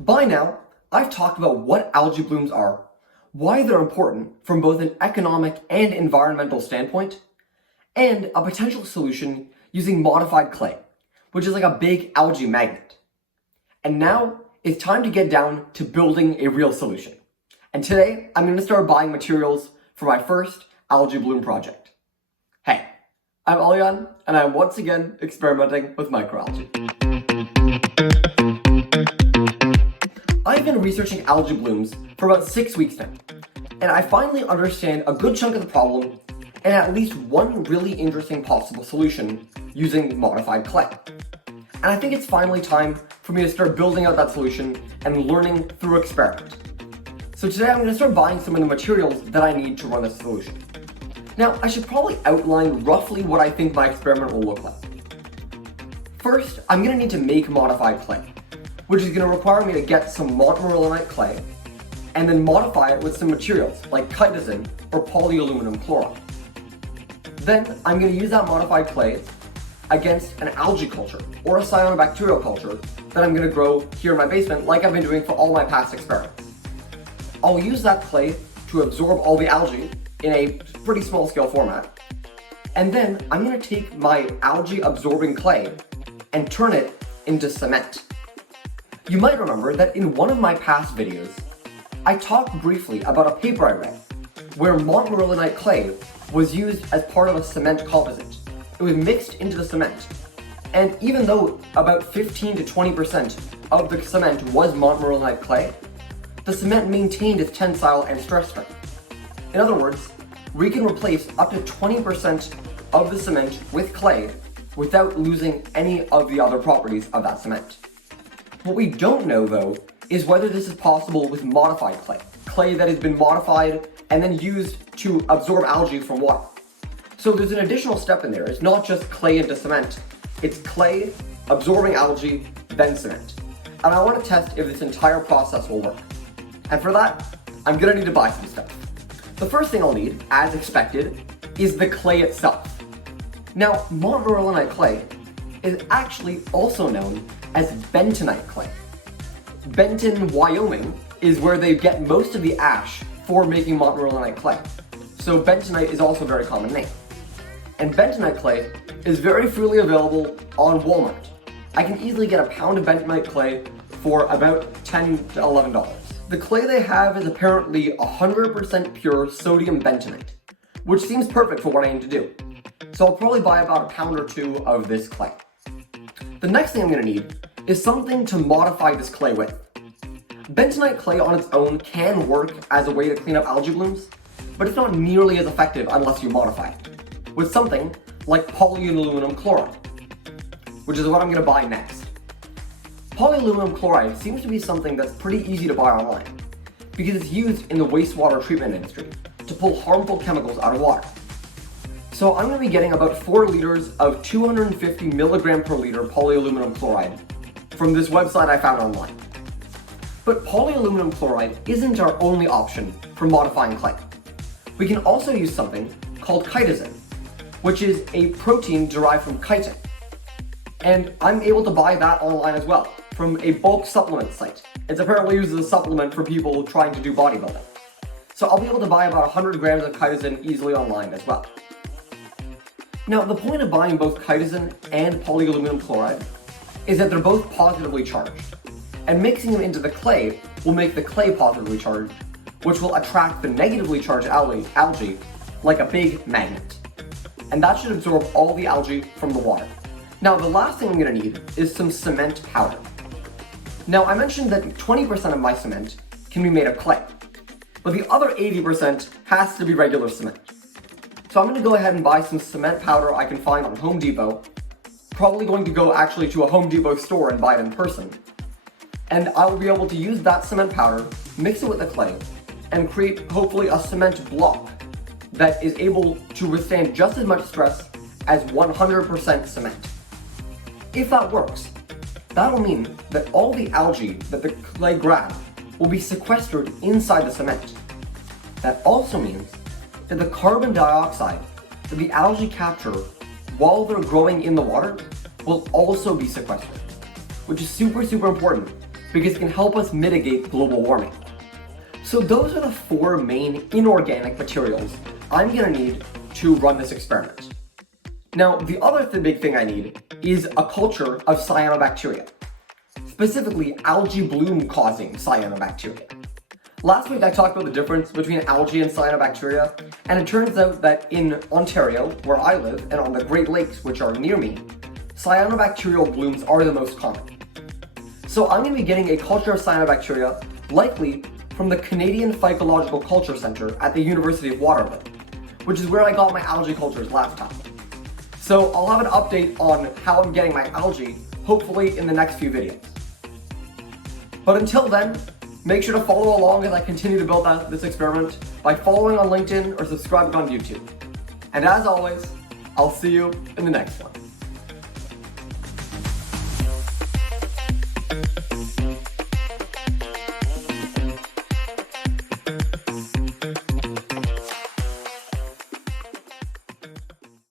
By now, I've talked about what algae blooms are, why they're important from both an economic and environmental standpoint, and a potential solution using modified clay, which is like a big algae magnet. And now, it's time to get down to building a real solution. And today, I'm going to start buying materials for my first algae bloom project. Hey, I'm Algae, and I'm once again experimenting with microalgae. I've been researching algae blooms for about 6 weeks now, and I finally understand a good chunk of the problem and at least one really interesting possible solution using modified clay. And I think it's finally time for me to start building out that solution and learning through experiment. So today I'm going to start buying some of the materials that I need to run this solution. Now, I should probably outline roughly what I think my experiment will look like. First, I'm going to need to make modified clay, which is going to require me to get some montmorillonite clay and then modify it with some materials like chitosan or polyaluminum chloride. Then I'm going to use that modified clay against an algae culture or a cyanobacterial culture that I'm going to grow here in my basement like I've been doing for all my past experiments. I'll use that clay to absorb all the algae in a pretty small scale format, and then I'm going to take my algae absorbing clay and turn it into cement. You might remember that in one of my past videos, I talked briefly about a paper I read where montmorillonite clay was used as part of a cement composite. It was mixed into the cement, and even though about 15 to 20% of the cement was montmorillonite clay, the cement maintained its tensile and stress strength. In other words, we can replace up to 20% of the cement with clay without losing any of the other properties of that cement. What we don't know, though, is whether this is possible with modified clay that has been modified and then used to absorb algae from water. So there's an additional step in there. It's not just clay into cement, it's clay absorbing algae, then cement. And I want to test if this entire process will work. And for that, I'm gonna need to buy some stuff. The first thing I'll need, as expected, is the clay itself. Now, montmorillonite clay is actually also known as bentonite clay. Benton, Wyoming is where they get most of the ash for making montmorillonite clay. So bentonite is also a very common name. And bentonite clay is very freely available on Walmart. I can easily get a pound of bentonite clay for about $10 to $11. The clay they have is apparently 100% pure sodium bentonite, which seems perfect for what I need to do. So I'll probably buy about a pound or two of this clay. The next thing I'm going to need is something to modify this clay with. Bentonite clay on its own can work as a way to clean up algae blooms, but it's not nearly as effective unless you modify it with something like polyaluminum chloride, which is what I'm going to buy next. Polyaluminum chloride seems to be something that's pretty easy to buy online because it's used in the wastewater treatment industry to pull harmful chemicals out of water. So I'm going to be getting about 4 liters of 250 milligram per liter polyaluminum chloride from this website I found online. But polyaluminum chloride isn't our only option for modifying clay. We can also use something called chitosan, which is a protein derived from chitin. And I'm able to buy that online as well from a bulk supplement site. It's apparently used as a supplement for people trying to do bodybuilding. So I'll be able to buy about 100 grams of chitosan easily online as well. Now, the point of buying both chitosan and polyaluminum chloride is that they're both positively charged, and mixing them into the clay will make the clay positively charged, which will attract the negatively charged algae like a big magnet. And that should absorb all the algae from the water. Now, the last thing I'm going to need is some cement powder. Now, I mentioned that 20% of my cement can be made of clay, but the other 80% has to be regular cement. So I'm going to go ahead and buy some cement powder I can find on Home Depot. Probably going to go actually to a Home Depot store and buy it in person. And I will be able to use that cement powder, mix it with the clay, and create hopefully a cement block that is able to withstand just as much stress as 100% cement. If that works, that'll mean that all the algae that the clay grabs will be sequestered inside the cement. That also means that the carbon dioxide that the algae capture while they're growing in the water will also be sequestered, which is super important because it can help us mitigate global warming. So those are the 4 main inorganic materials I'm going to need to run this experiment. Now, the other big thing I need is a culture of cyanobacteria, specifically algae bloom causing cyanobacteria. Last week I talked about the difference between algae and cyanobacteria, and it turns out that in Ontario, where I live, and on the Great Lakes, which are near me, cyanobacterial blooms are the most common. So I'm going to be getting a culture of cyanobacteria, likely from the Canadian Phycological Culture Centre at the University of Waterloo, which is where I got my algae cultures last time. So I'll have an update on how I'm getting my algae, hopefully in the next few videos. But until then, make sure to follow along as I continue to build out this experiment by following on LinkedIn or subscribing on YouTube. And as always, I'll see you in the next one.